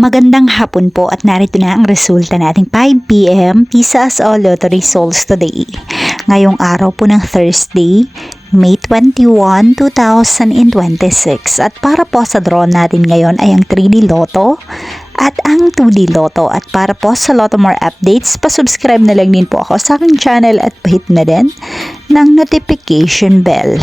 Magandang hapon po at narito na ang resulta nating 5 p.m. Pisas o Lotto results today. Ngayong araw po ng Thursday, May 21, 2026. At para po sa draw natin ngayon ay ang 3D Lotto at ang 2D Lotto. At para po sa Lotto More updates, pasubscribe na lang din po ako sa aking channel at pahit na din ng notification bell.